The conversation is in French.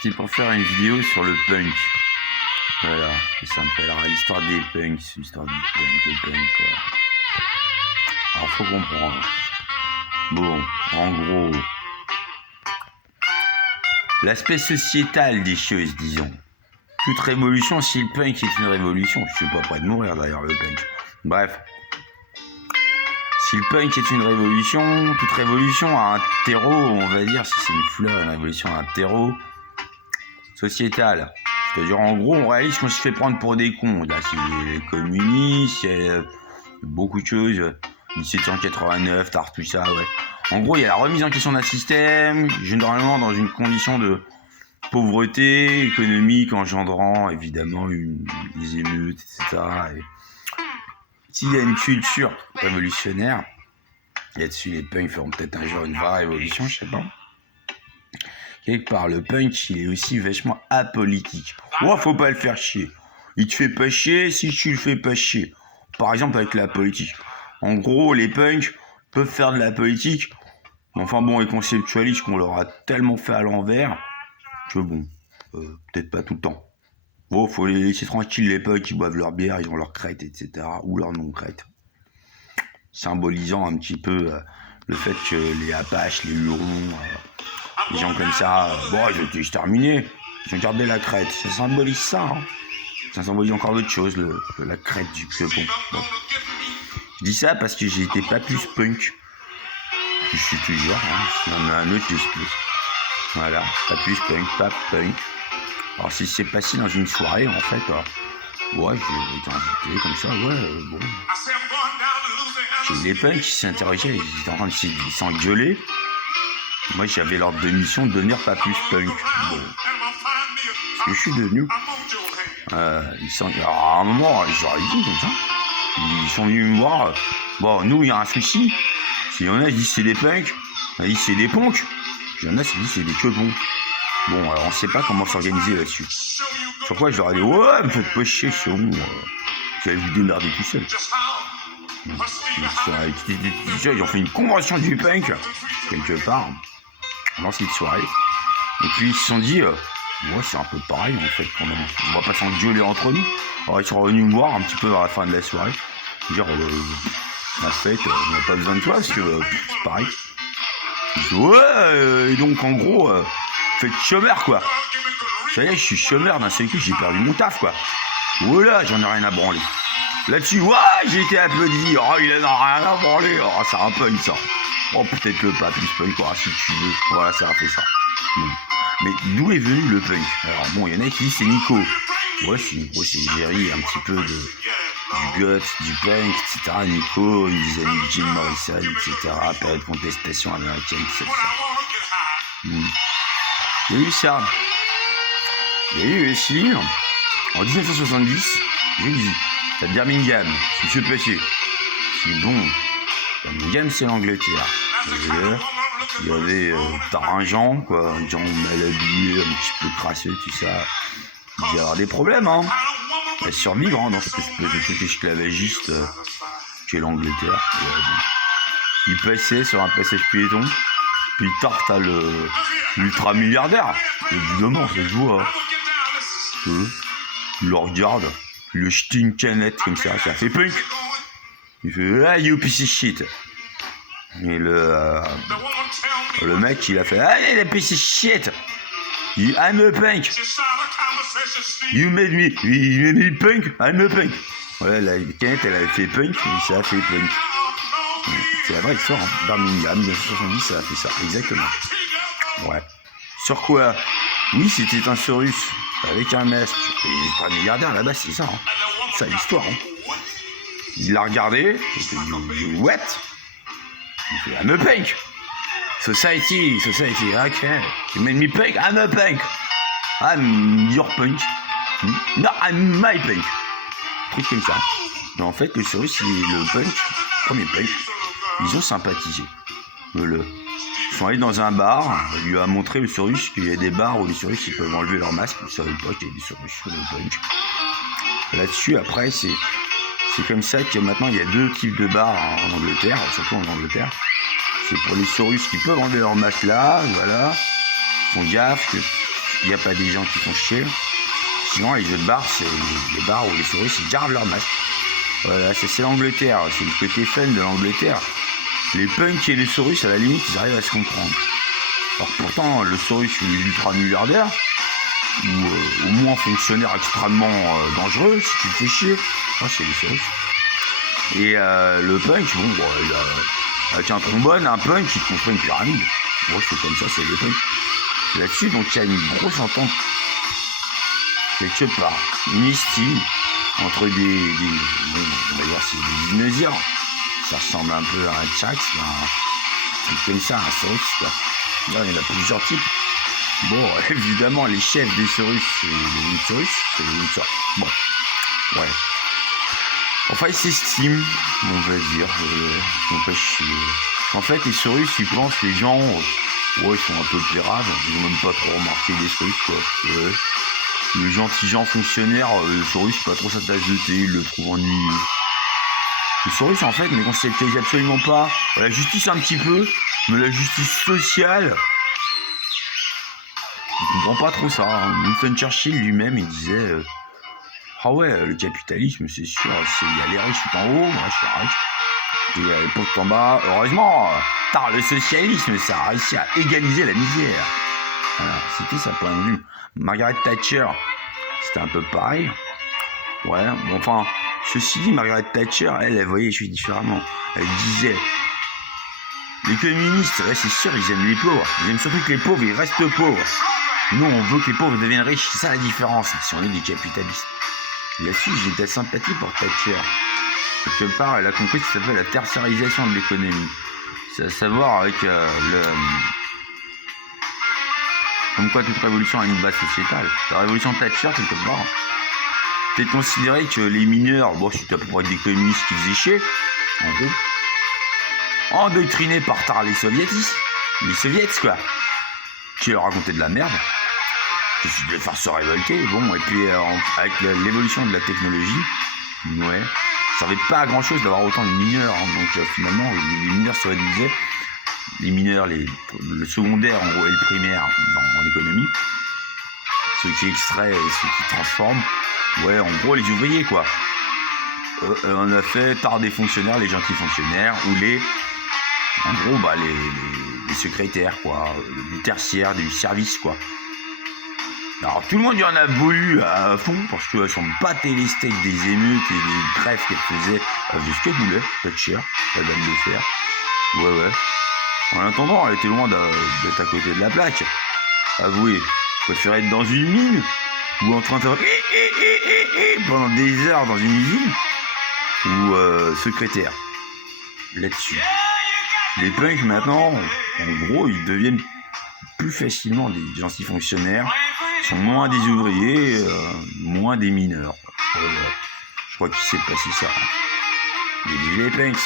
C'était pour faire une vidéo sur le punk. Voilà, ça s'appellera l'histoire des punks, l'histoire du punk, le punk quoi. Alors faut comprendre. Bon, en gros, l'aspect sociétal des choses, disons. Toute révolution, si le punk est une révolution, je suis pas prêt de mourir d'ailleurs le punk. Bref. Si le punk est une révolution, toute révolution a un terreau, on va dire, si c'est une fleur, une révolution a un terreau sociétal. C'est-à-dire, en gros, on réalise qu'on se fait prendre pour des cons. Là, c'est les communistes, il y a beaucoup de choses. 1789, tard, tout ça, ouais. En gros, il y a la remise en question d'un système, généralement dans une condition de pauvreté économique, engendrant, évidemment, des émeutes, etc. Et s'il y a une culture révolutionnaire, là-dessus, les punks feront peut-être un jour une vraie révolution, je sais pas. Quelque part, le punk, il est aussi vachement apolitique. Oh, faut pas le faire chier. Il te fait pas chier si tu le fais pas chier. Par exemple, avec la politique. En gros, les punks peuvent faire de la politique. Enfin bon, ils conceptualisent qu'on leur a tellement fait à l'envers que bon, peut-être pas tout le temps. Bon, faut les laisser tranquilles, les punks, ils boivent leur bière, ils ont leur crête, etc. Ou leur non-crête. Symbolisant un petit peu le fait que les Apaches, les Hurons... les gens comme ça, bon, j'ai terminé, j'ai gardé la crête, ça symbolise ça, hein. Ça symbolise encore d'autres choses, la crête du peupon. Bon. Je dis ça parce que j'ai été pas plus punk, je suis toujours, hein. Il y en a un autre, j'explique. Voilà, pas plus punk, pas punk. Alors si c'est passé dans une soirée, en fait, ouais, j'ai été invité comme ça, ouais, bon. J'ai des punks qui s'interrogeaient, ils étaient en train de s'engueuler. Moi, j'avais l'ordre de mission de devenir pas plus punk. Bon. Ce que je suis devenu. Alors, à un moment, j'aurais dit comme ça. Ils sont venus me voir. Bon, nous, il y a un souci. S'il y en a, ils disent c'est des punks. Ils disent c'est des punks. Il y en a, qui disent c'est des quebons. Bon, alors on sait pas comment s'organiser là-dessus. Sur quoi, je leur ai dit, ouais, me faites pas chier, c'est bon. Vous allez vous démerder tout seul. Ils ont fait une convention du punk, quelque part. Dans cette soirée. Et puis ils se sont dit, ouais, c'est un peu pareil en fait quand même. On va pas s'engueuler entre nous. Alors ils sont revenus me voir un petit peu à la fin de la soirée. Dire, la fête, on n'a pas besoin de toi parce que c'est pareil. Je dis, ouais, et donc en gros, faites chômeur quoi. Ça y est, je suis chômeur d'un seul coup, j'ai perdu mon taf quoi. Voilà, j'en ai rien à branler. Là-dessus, ouais, j'ai été applaudi. Oh, il en a rien à branler. Oh, c'est un punk ça. Oh, peut-être le pas plus punk, quoi, si tu veux. Voilà, ça a fait ça. Bon. Mais d'où est venu le punk? Alors, bon, il y en a qui disent c'est Nico. Ouais, c'est Nico, c'est Jerry, un petit peu du guts, du punk, etc. Nico, une dizaine de Jim Morrison, etc. Période de contestation américaine, etc. Il y a eu ça. Il y a eu aussi, en 1970, j'ai dit, à Birmingham, ce qui se passait. C'est bon. Birmingham, c'est l'Angleterre. Il y avait Taringeant, quoi, un gens mal habillés, un petit peu crasseux, tout ça. Il y avoir des problèmes, hein. Il y a survivre hein, dans cette espèce de truc esclavagiste qu'est l'Angleterre. Il passait sur un passage piéton, puis tard, t'as l'ultra milliardaire. Évidemment, ça se voit. Il le regarde, il le jette une canette comme ça fait punk. Il fait ah you piece of shit. Et le mec il a fait ah la piece of shit. I'm a punk. You made me punk. I'm a punk. Ouais la canette elle a fait punk et ça a fait punk. C'est la vraie histoire. Hein. Birmingham 1970 ça a fait ça exactement. Ouais. Sur quoi? Oui c'était un Saurus avec un masque. Et il est pas milliardaire là-bas c'est ça. Hein. C'est ça l'histoire. Hein. Il l'a regardé, il fait what? Il fait I'm a punk. Society, ok. You made me punk, I'm a punk. I'm your punk. No, I'm my punk. Truc comme ça. Mais en fait, le Saurus et le punk, premier punk, ils ont sympathisé. Ils sont allés dans un bar, il lui a montré le Saurus qu'il y a des bars où les Saurus ils peuvent enlever leur masque, ils ne savaient pas qu'il y a des Saurus sur le punk. Là-dessus, après, c'est comme ça que maintenant il y a deux types de bars en Angleterre, surtout en Angleterre. C'est pour les Saurus qui peuvent enlever leur masque là, voilà. Font gaffe que il n'y a pas des gens qui font chier. Sinon, les jeux de bar, c'est les bars où les souris, ils gardent leur masque. Voilà, c'est l'Angleterre, c'est le côté fun de l'Angleterre. Les punks et les souris, à la limite, ils arrivent à se comprendre. Alors pourtant, le souris, c'est ultra milliardaire, ou au moins fonctionnaire extrêmement dangereux, si tu te fais chier. Ah, c'est les souris. Et le punk, bon, avec un trombone, un punk, il te construit une pyramide. Bon, c'est comme ça, c'est les punks. Là-dessus, donc, il y a une grosse entente, quelque part, une estime entre bon, on va dire, c'est des dinosaures. Ça ressemble un peu à un T-Rex, un truc comme ça, un saurus, quoi. Là, il y en a plusieurs types. Bon, évidemment, les chefs des saurus, c'est les Winsaurus, Bon, ouais. Enfin, ils s'estiment, on va dire, en fait, les saurus, ils pensent, les gens, ouais, ils sont un peu pérages, ils n'ont même pas trop remarqué des trucs, quoi. Ouais. Le gentil gens fonctionnaire, le saurus, c'est pas trop sa tasse de thé, il le trouve ennuyeux. Le saurus, en fait, ne conceptualise absolument pas la justice un petit peu, mais la justice sociale, il comprend pas trop ça. Hein. Winston Churchill lui-même, il disait ah ouais, le capitalisme, c'est sûr, il y a les riches tout en haut, moi je suis riche, et il y a les pauvres tout en bas. Heureusement, tard le socialisme, ça a réussi à égaliser la misère. Voilà, c'était sa point de vue. Margaret Thatcher, c'était un peu pareil. Ouais, bon, enfin, ceci dit, Margaret Thatcher, elle voyait les choses différemment. Elle disait, les communistes, ouais, c'est sûr, ils aiment les pauvres. Ils aiment surtout que les pauvres, ils restent pauvres. Nous, on veut que les pauvres deviennent riches. C'est ça la différence, si on est des capitalistes. Là-dessus, j'ai de la sympathie pour Thatcher. Quelque part, elle a compris ce qui s'appelle la tertiarisation de l'économie. C'est à savoir avec comme quoi toute révolution a une base sociétale. La révolution Thatcher, quelque part, c'était considéré que les mineurs, bon, c'était à peu près des communistes qui faisaient chier, en gros, endoctrinés par tard les soviétes, quoi, qui leur racontaient de la merde, qui de les faire se révolter, bon, et puis avec l'évolution de la technologie, ouais, ça servait pas à grand chose d'avoir autant de mineurs, hein, donc finalement, les mineurs se réduisaient, les mineurs, le secondaire, en gros, et le primaire, en économie, ceux qui extraient et ceux qui transforment, ouais, en gros, les ouvriers, quoi. On a fait tard des fonctionnaires, les gentils fonctionnaires, ou en gros, bah, les secrétaires, quoi, les tertiaires, du service, quoi. Alors, tout le monde y en a voulu à fond, parce qu'elles sont battait les steaks des émeutes et des grèves qu'elle faisait. Elle faisait ce qu'elle voulait, Thatcher, la dame de fer. Ouais. En attendant, elle était loin d'être à côté de la plaque. Avouez, préférait être dans une mine, ou en train de faire pendant des heures dans une usine, ou secrétaire. Là-dessus. Les punks, maintenant, en gros, ils deviennent plus facilement des gentils fonctionnaires, sont moins des ouvriers, moins des mineurs. Je crois qu'il s'est passé ça. Les punks.